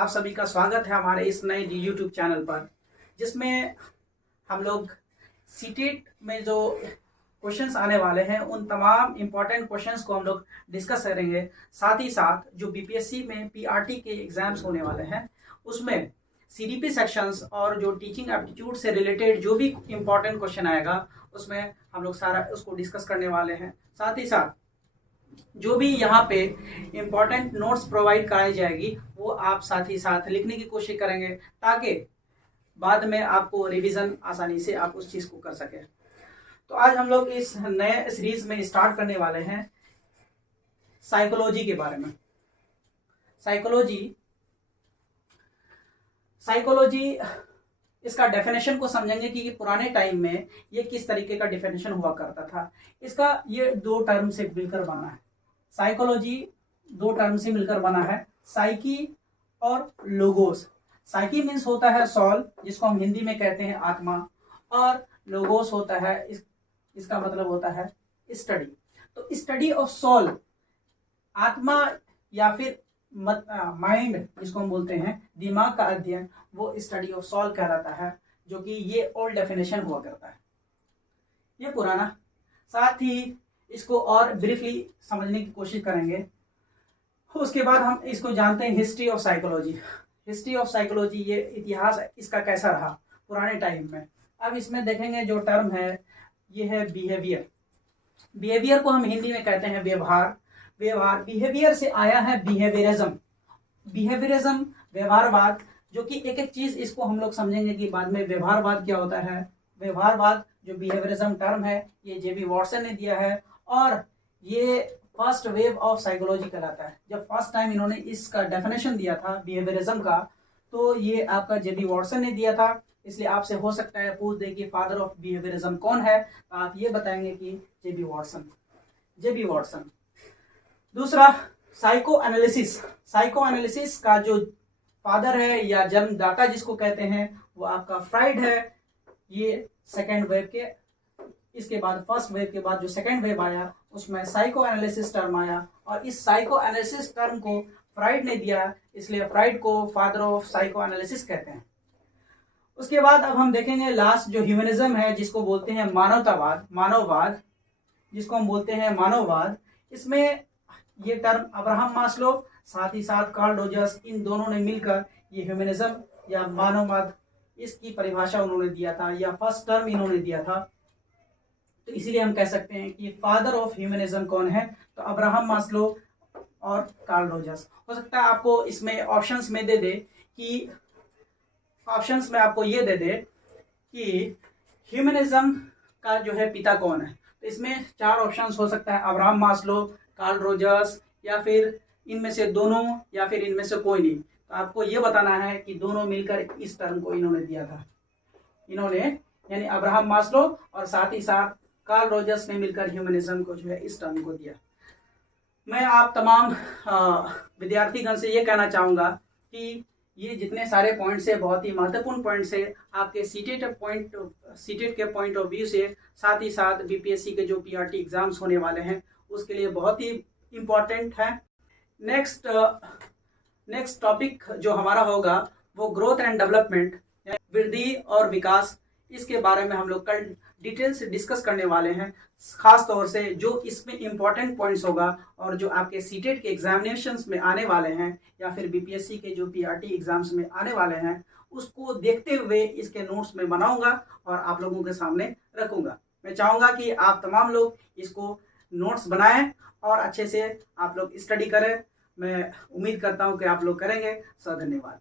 आप सभी का स्वागत है हमारे इस नए यूट्यूब चैनल पर, जिसमें हम लोग सीटेट में जो क्वेश्चंस आने वाले हैं उन तमाम इम्पोर्टेंट क्वेश्चंस को हम लोग डिस्कस करेंगे। साथ ही साथ जो बीपीएससी में पीआरटी के एग्जाम्स होने वाले हैं उसमें सीडीपी सेक्शंस और जो टीचिंग एप्टीट्यूड से रिलेटेड जो भी इम्पोर्टेंट क्वेश्चन आएगा उसमें हम लोग सारा उसको डिस्कस करने वाले हैं। साथ ही साथ जो भी यहाँ पे इम्पोर्टेंट नोट्स प्रोवाइड कराई जाएगी वो आप साथ ही साथ लिखने की कोशिश करेंगे ताकि बाद में आपको रिवीजन आसानी से आप उस चीज़ को कर सकें। तो आज हम लोग इस नए सीरीज में स्टार्ट करने वाले हैं साइकोलॉजी के बारे में। साइकोलॉजी इसका डेफिनेशन को समझेंगे कि पुराने टाइम में ये किस तरीके का डेफिनेशन हुआ करता था। इसका ये दो टर्म से मिलकर बना है। साइकोलॉजी दो टर्म से मिलकर बना है, साइकी और लोगोस। साइकी मीन्स होता है सॉल, जिसको हम हिंदी में कहते हैं आत्मा, और लोगोस होता है इसका मतलब होता है स्टडी। तो स्टडी ऑफ सोल, आत्मा या फिर माइंड जिसको हम बोलते हैं दिमाग का अध्ययन, वो स्टडी ऑफ सोल कहलाता है, जो कि ये ओल्ड डेफिनेशन हुआ करता है, ये पुराना। साथ ही इसको और ब्रीफली समझने की कोशिश करेंगे। उसके बाद हम इसको जानते हैं history of psychology. History of psychology, ये इतिहास इसका कैसा रहा पुराने टाइम में। अब इसमें देखेंगे जो टर्म है ये है बिहेवियर। बिहेवियर को हम हिंदी में कहते हैं व्यवहार। बिहेवियर से आया है बिहेवियरिज्म व्यवहारवाद, जो कि एक एक चीज इसको हम लोग समझेंगे कि बाद में व्यवहारवाद क्या होता है। व्यवहारवाद जो बिहेवियरिज्म टर्म है ये जेबी वॉटसन ने दिया है, और ये फर्स्ट वेव ऑफ साइकोलॉजी कहलाता है। जब फर्स्ट टाइम इन्होंने इसका डेफिनेशन दिया था बिहेवियरिज्म का, तो ये आपका जेबी वॉटसन ने दिया था। इसलिए आपसे हो सकता है पूछ दे कि फादर ऑफ बिहेवियरिज्म कौन है, तो आप ये बताएंगे कि जेबी वॉटसन। दूसरा साइको एनालिसिस का जो फादर है या जन्मदाता जिसको कहते हैं वो आपका फ्राइड है। ये सेकेंड वेव के, इसके बाद फर्स्ट वेव के बाद जो सेकेंड वेव आया उसमें साइको एनालिसिस टर्म आया, और इस साइको एनालिसिस टर्म को फ्राइड ने दिया, इसलिए फ्राइड को फादर ऑफ साइको एनालिसिस कहते हैं। उसके बाद अब हम देखेंगे लास्ट जो ह्यूमनिज्म है, जिसको बोलते हैं मानववाद, जिसको हम बोलते हैं मानववाद। इसमें ये टर्म अब्राहम मास्लो साथ ही साथ कार्ल रोजर्स, इन दोनों ने मिलकर ये ह्यूमनिज्म या मानववाद, इसकी परिभाषा उन्होंने दिया था, या फर्स्ट टर्म इन्होंने दिया था। तो इसीलिए हम कह सकते हैं कि फादर ऑफ ह्यूमनिज्म कौन है, तो अब्राहम मास्लो और कार्ल रोजर्स। हो सकता है आपको इसमें ऑप्शंस में आपको ये दे दे कि ह्यूमनिज्म का जो है पिता कौन है। तो इसमें चार ऑप्शंस हो सकता है, अब्राहम मास्लो, कार्ल रोजर्स, या फिर इनमें से दोनों, या फिर इनमें से कोई नहीं। तो आपको ये बताना है कि दोनों मिलकर इस टर्म को इन्होंने दिया था। यानी अब्राहम मास्लो और साथ ही साथ कार्ल रोजर्स ने मिलकर ह्यूमनिज्म को जो है इस टर्म को दिया। मैं आप तमाम विद्यार्थीगण से ये कहना चाहूँगा कि ये जितने सारे पॉइंट्स है बहुत ही महत्वपूर्ण पॉइंट्स है आपके सीटेट के पॉइंट ऑफ व्यू से, साथ ही साथ बीपीएससी के जो पीआरटी एग्जाम्स होने वाले हैं उसके लिए बहुत ही इम्पोर्टेंट है। नेक्स्ट टॉपिक जो हमारा होगा वो ग्रोथ एंड डेवलपमेंट, वृद्धि और विकास। इसके बारे में हम लोग कल डिटेल से डिस्कस करने वाले हैं। खास तौर से जो इसमें इम्पोर्टेंट पॉइंट्स होगा और जो आपके सीटेट के एग्जामिनेशंस में आने वाले हैं या फिर बीपीएससी के जो पीआरटी एग्जाम्स में आने वाले हैं, उसको देखते हुए इसके नोट्स में बनाऊंगा और आप लोगों के सामने रखूंगा। मैं चाहूँगा कि आप तमाम लोग इसको नोट्स बनाएं और अच्छे से आप लोग स्टडी करें। मैं उम्मीद करता हूँ कि आप लोग करेंगे। सर धन्यवाद।